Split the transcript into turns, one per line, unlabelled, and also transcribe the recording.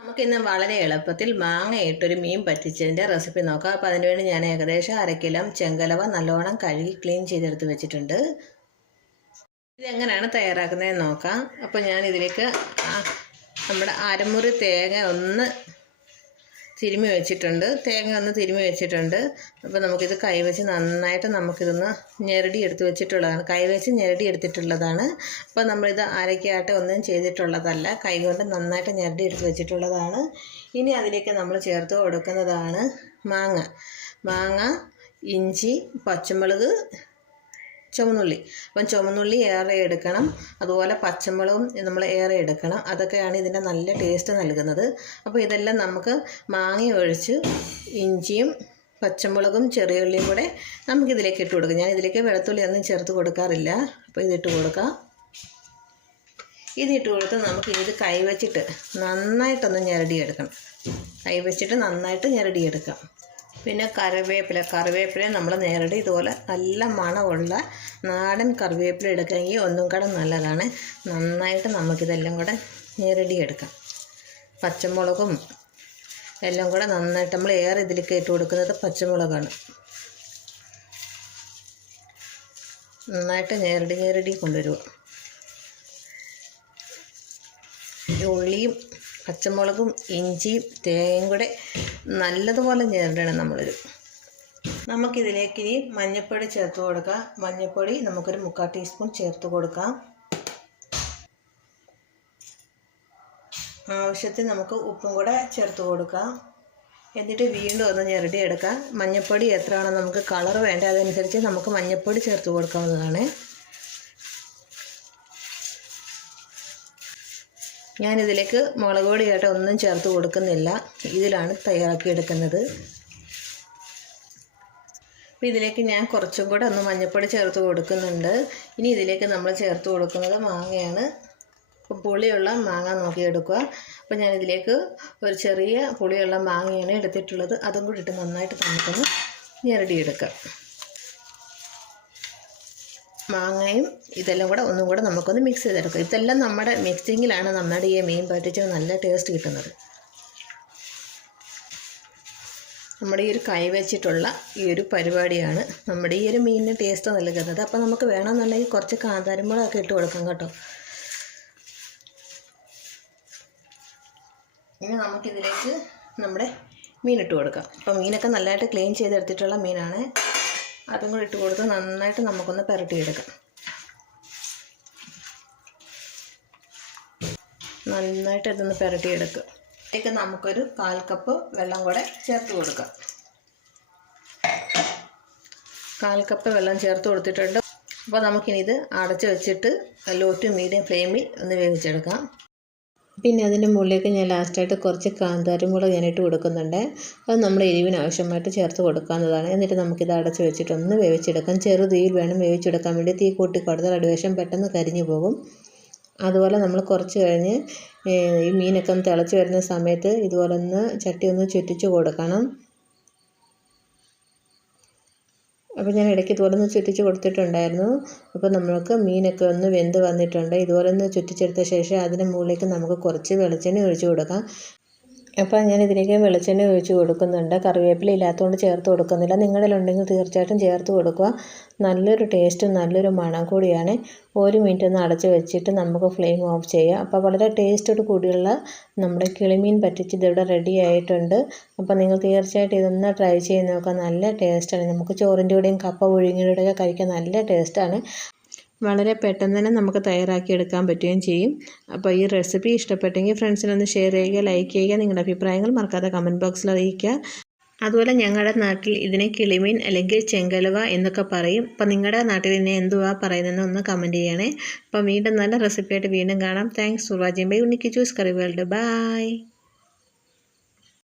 നമുക്കിന്ന് വളരെ എളുപ്പത്തിൽ മാങ്ങ ഇട്ടൊരു മീൻ പറ്റിച്ചതിന്റെ റെസിപ്പി നോക്കാം. അപ്പോൾ അതിനുവേണ്ടി ഞാൻ ഏകദേശം അര കിലോ ചെങ്കലവ നല്ലോണം കഴുകി ക്ലീൻ ചെയ്തെടുത്ത് വെച്ചിട്ടുണ്ട്. ഇതെങ്ങനെയാണ് തയ്യാറാക്കുന്നതെന്ന് നോക്കാം. അപ്പോൾ ഞാൻ ഇതിലേക്ക് നമ്മുടെ അരമുറി തേങ്ങ ഒന്ന് തിരുമ്മി വെച്ചിട്ടുണ്ട്. തേങ്ങ ഒന്ന് തിരുമ്മി വെച്ചിട്ടുണ്ട്. അപ്പോൾ നമുക്കിത് കൈവച്ച് നന്നായിട്ട് നമുക്കിതൊന്ന് ഞെരടി എടുത്ത് വെച്ചിട്ടുള്ളതാണ്. കൈവച്ച് ഞെരടി എടുത്തിട്ടുള്ളതാണ്. അപ്പോൾ നമ്മളിത് അരക്കാട്ട് ഒന്നും ചെയ്തിട്ടുള്ളതല്ല. കൈകൊണ്ട് നന്നായിട്ട് ഞെരടി എടുത്ത് വെച്ചിട്ടുള്ളതാണ്. ഇനി അതിലേക്ക് നമ്മൾ ചേർത്ത് കൊടുക്കുന്നതാണ് മാങ്ങ. മാങ്ങ ഇഞ്ചി പച്ചമുളക് ചുവന്നുള്ളി. അപ്പം ചുവന്നുള്ളി ഏറെ എടുക്കണം. അതുപോലെ പച്ചമുളകും നമ്മൾ ഏറെ എടുക്കണം. അതൊക്കെയാണ് ഇതിന്റെ നല്ല ടേസ്റ്റ് നൽകുന്നത്. അപ്പോൾ ഇതെല്ലാം നമുക്ക് മാങ്ങ ഒഴിച്ച് ഇഞ്ചിയും പച്ചമുളകും ചെറിയ ഉള്ളിയും കൂടെ നമുക്കിതിലേക്ക് ഇട്ട് കൊടുക്കാം. ഞാൻ ഇതിലേക്ക് വെളുത്തുള്ളി ഒന്നും ചേർത്ത് കൊടുക്കാറില്ല. അപ്പോൾ ഇതിട്ട് കൊടുക്കാം. ഇതിട്ട് കൊടുത്ത് നമുക്ക് ഇത് കൈവച്ചിട്ട് നന്നായിട്ടൊന്ന് ഞെരടിയെടുക്കണം. കൈവച്ചിട്ട് നന്നായിട്ട് ഞെരടിയെടുക്കാം. പിന്നെ കറിവേപ്പില. കറിവേപ്പില നമ്മൾ നേരിട്ട് ഇതുപോലെ നല്ല മണമുള്ള നാടൻ കറിവേപ്പില എടുക്കുകയെങ്കിൽ ഒന്നും കൂടെ നല്ലതാണ്. നന്നായിട്ട് നമുക്കിതെല്ലാം കൂടെ എടുക്കാം പച്ചമുളകും എല്ലാം കൂടെ നന്നായിട്ട് നമ്മൾ ഏറെ ഇതിലേക്ക് ഇട്ട് കൊടുക്കുന്നത് പച്ചമുളകാണ്. നന്നായിട്ട് നേരടി നേരടി കൊണ്ടുവരിക. ഉള്ളിയും പച്ചമുളകും ഇഞ്ചിയും തേങ്ങയും കൂടെ നല്ലതുപോലെ ചേർക്കണം നമ്മളൊരു. നമുക്കിതിലേക്ക് ഇനി മഞ്ഞൾപ്പൊടി ചേർത്ത് കൊടുക്കാം. മഞ്ഞൾപ്പൊടി നമുക്കൊരു മുക്കാൽ ടീസ്പൂൺ ചേർത്ത് കൊടുക്കാം. ആവശ്യത്തിന് നമുക്ക് ഉപ്പും കൂടെ ചേർത്ത് കൊടുക്കാം. എന്നിട്ട് വീണ്ടും ഒന്ന് ഞെരടി എടുക്കാം മഞ്ഞൾപ്പൊടി എത്രയാണോ നമുക്ക് കളർ വേണ്ടത് അതനുസരിച്ച് നമുക്ക് മഞ്ഞൾപ്പൊടി ചേർത്ത് കൊടുക്കാവുന്നതാണ്. ഞാനിതിലേക്ക് മുളക് പൊടിയായിട്ട് ഒന്നും ചേർത്ത് കൊടുക്കുന്നില്ല. ഇതിലാണ് തയ്യാറാക്കിയെടുക്കുന്നത് അപ്പോൾ ഇതിലേക്ക് ഞാൻ കുറച്ചും കൂടെ ഒന്ന് മഞ്ഞൾപ്പൊടി ചേർത്ത് കൊടുക്കുന്നുണ്ട്. ഇനി ഇതിലേക്ക് നമ്മൾ ചേർത്ത് കൊടുക്കുന്നത് മാങ്ങയാണ്. അപ്പോൾ പുളിയുള്ള മാങ്ങ നോക്കിയെടുക്കുക. അപ്പോൾ ഞാൻ ഇതിലേക്ക് ഒരു ചെറിയ പുളിയുള്ള മാങ്ങയാണ് എടുത്തിട്ടുള്ളത്. അതും കൂടി ഇട്ട് നന്നായിട്ട് നമുക്കൊന്ന് ഞെരടിയെടുക്കാം മാങ്ങയും ഇതെല്ലാം കൂടെ ഒന്നും കൂടെ നമുക്കൊന്ന് മിക്സ് ചെയ്തെടുക്കാം. ഇതെല്ലാം നമ്മുടെ മിക്സിങ്ങിലാണ് നമ്മുടെ ഈ മീൻ പറ്റിച്ച് നല്ല ടേസ്റ്റ് കിട്ടുന്നത്. നമ്മുടെ ഈ ഒരു കൈ വെച്ചിട്ടുള്ള ഈ ഒരു പരിപാടിയാണ് നമ്മുടെ ഈ ഒരു മീനിന് ടേസ്റ്റ് നൽകുന്നത്. അപ്പോൾ നമുക്ക് വേണമെന്നുണ്ടെങ്കിൽ കുറച്ച് കാന്താരിമുളകൊക്കെ ഇട്ട് കൊടുക്കാം കേട്ടോ. ഇനി നമുക്കിതിലേക്ക് നമ്മുടെ മീൻ ഇട്ട് കൊടുക്കാം. അപ്പോൾ മീനൊക്കെ നല്ലതായിട്ട് ക്ലീൻ ചെയ്തെടുത്തിട്ടുള്ള മീനാണ് അതും കൂടി ഇട്ട് കൊടുത്ത് നന്നായിട്ട് നമുക്കൊന്ന് പുരട്ടിയെടുക്കാം. നന്നായിട്ട് ഇതൊന്ന് പുരട്ടിയെടുക്കുക. ഇതിലേക്ക് നമുക്കൊരു കാൽ കപ്പ് വെള്ളം കൂടെ ചേർത്ത് കൊടുക്കാം. കാൽ കപ്പ് വെള്ളം ചേർത്ത് കൊടുത്തിട്ടുണ്ട്. അപ്പോൾ നമുക്കിനി ഇത് അടച്ച് വെച്ചിട്ട് ലോ ടു മീഡിയം ഫ്ലെയിമിൽ ഒന്ന് വേവിച്ചെടുക്കാം. പിന്നെ അതിന്റെ മുകളിലേക്ക് ഞാൻ ലാസ്റ്റായിട്ട് കുറച്ച് കാന്താരി കൂടെ ഞാൻ ഇട്ട് കൊടുക്കുന്നുണ്ട്. അത് നമ്മൾ എരിവിന് ആവശ്യമായിട്ട് ചേർത്ത് കൊടുക്കാവുന്നതാണ്. എന്നിട്ട് നമുക്കിത് അടച്ച് വെച്ചിട്ട് ഒന്ന് വേവിച്ചെടുക്കാം. ചെറു തീയിൽ വേണം വേവിച്ചെടുക്കാൻ വേണ്ടി. തീ കൂട്ടി കൊടുത്താൽ അടിവശം പെട്ടെന്ന് കരിഞ്ഞു പോകും. അതുപോലെ നമ്മൾ കുറച്ച് കഴിഞ്ഞ് ഈ മീനൊക്കെ ഒന്ന് തിളച്ച് വരുന്ന സമയത്ത് ഇതുപോലെ ഒന്ന് ചട്ടി ഒന്ന് ചുറ്റിച്ച് കൊടുക്കണം. അപ്പോൾ ഞാൻ ഇടയ്ക്ക് ഒന്ന് ചുറ്റിച്ച് കൊടുത്തിട്ടുണ്ടായിരുന്നു. അപ്പോൾ നമ്മൾക്ക് മീനൊക്കെ ഒന്ന് വെന്ത് വന്നിട്ടുണ്ട്. ഇതുപോലെ ഒന്ന് ചുറ്റിച്ചെടുത്ത ശേഷം അതിന് മുകളിലേക്ക് നമുക്ക് കുറച്ച് വെളിച്ചെണ്ണ ഒഴിച്ച് കൊടുക്കാം. അപ്പോൾ ഞാൻ ഇതിലേക്ക് വെളിച്ചെണ്ണ ഒഴിച്ച് കൊടുക്കുന്നുണ്ട്. കറിവേപ്പില ഇല്ലാത്തതുകൊണ്ട് ചേർത്ത് കൊടുക്കുന്നില്ല. നിങ്ങളുടെ ഉണ്ടെങ്കിൽ തീർച്ചയായിട്ടും ചേർത്ത് കൊടുക്കുക. നല്ലൊരു ടേസ്റ്റും നല്ലൊരു മണം കൂടിയാണ്. ഒരു മിനിറ്റ് ഒന്ന് അടച്ച് വെച്ചിട്ട് നമുക്ക് ഫ്ലെയിം ഓഫ് ചെയ്യാം. അപ്പോൾ വളരെ ടേസ്റ്റോട് കൂടിയുള്ള നമ്മുടെ കിളിമീൻ പറ്റിച്ച് ഇതിവിടെ റെഡി ആയിട്ടുണ്ട്. അപ്പോൾ നിങ്ങൾ തീർച്ചയായിട്ടും ഇതൊന്ന് ട്രൈ ചെയ്ത് നോക്കുക. നല്ല ടേസ്റ്റാണ് നമുക്ക് ചോറിന്റെ കൂടെയും കപ്പ പുഴുങ്ങിയുടെ കഴിക്കാൻ നല്ല ടേസ്റ്റാണ് വളരെ പെട്ടെന്ന് തന്നെ നമുക്ക് തയ്യാറാക്കി എടുക്കാൻ പറ്റുകയും ചെയ്യും. അപ്പോൾ ഈ റെസിപ്പി ഇഷ്ടപ്പെട്ടെങ്കിൽ ഫ്രണ്ട്സിനൊന്ന് ഷെയർ ചെയ്യുക ലൈക്ക് ചെയ്യുക നിങ്ങളുടെ അഭിപ്രായങ്ങൾ മറക്കാതെ കമന്റ് ബോക്സിൽ അറിയിക്കുക. അതുപോലെ ഞങ്ങളുടെ നാട്ടിൽ ഇതിനെ കിളിമീൻ അല്ലെങ്കിൽ ചെങ്കലുവ എന്നൊക്കെ പറയും. അപ്പോൾ നിങ്ങളുടെ നാട്ടിൽ ഇതിനെ എന്തുവാ പറയുന്നതെന്ന് ഒന്ന് കമന്റ് ചെയ്യണേ. അപ്പോൾ വീണ്ടും നല്ല റെസിപ്പിയായിട്ട് വീണ്ടും കാണാം. താങ്ക്സ്. For watching bye. ഉണ്ണിക്ക് ചൂസ് കറി വേൾഡ്. ബൈ.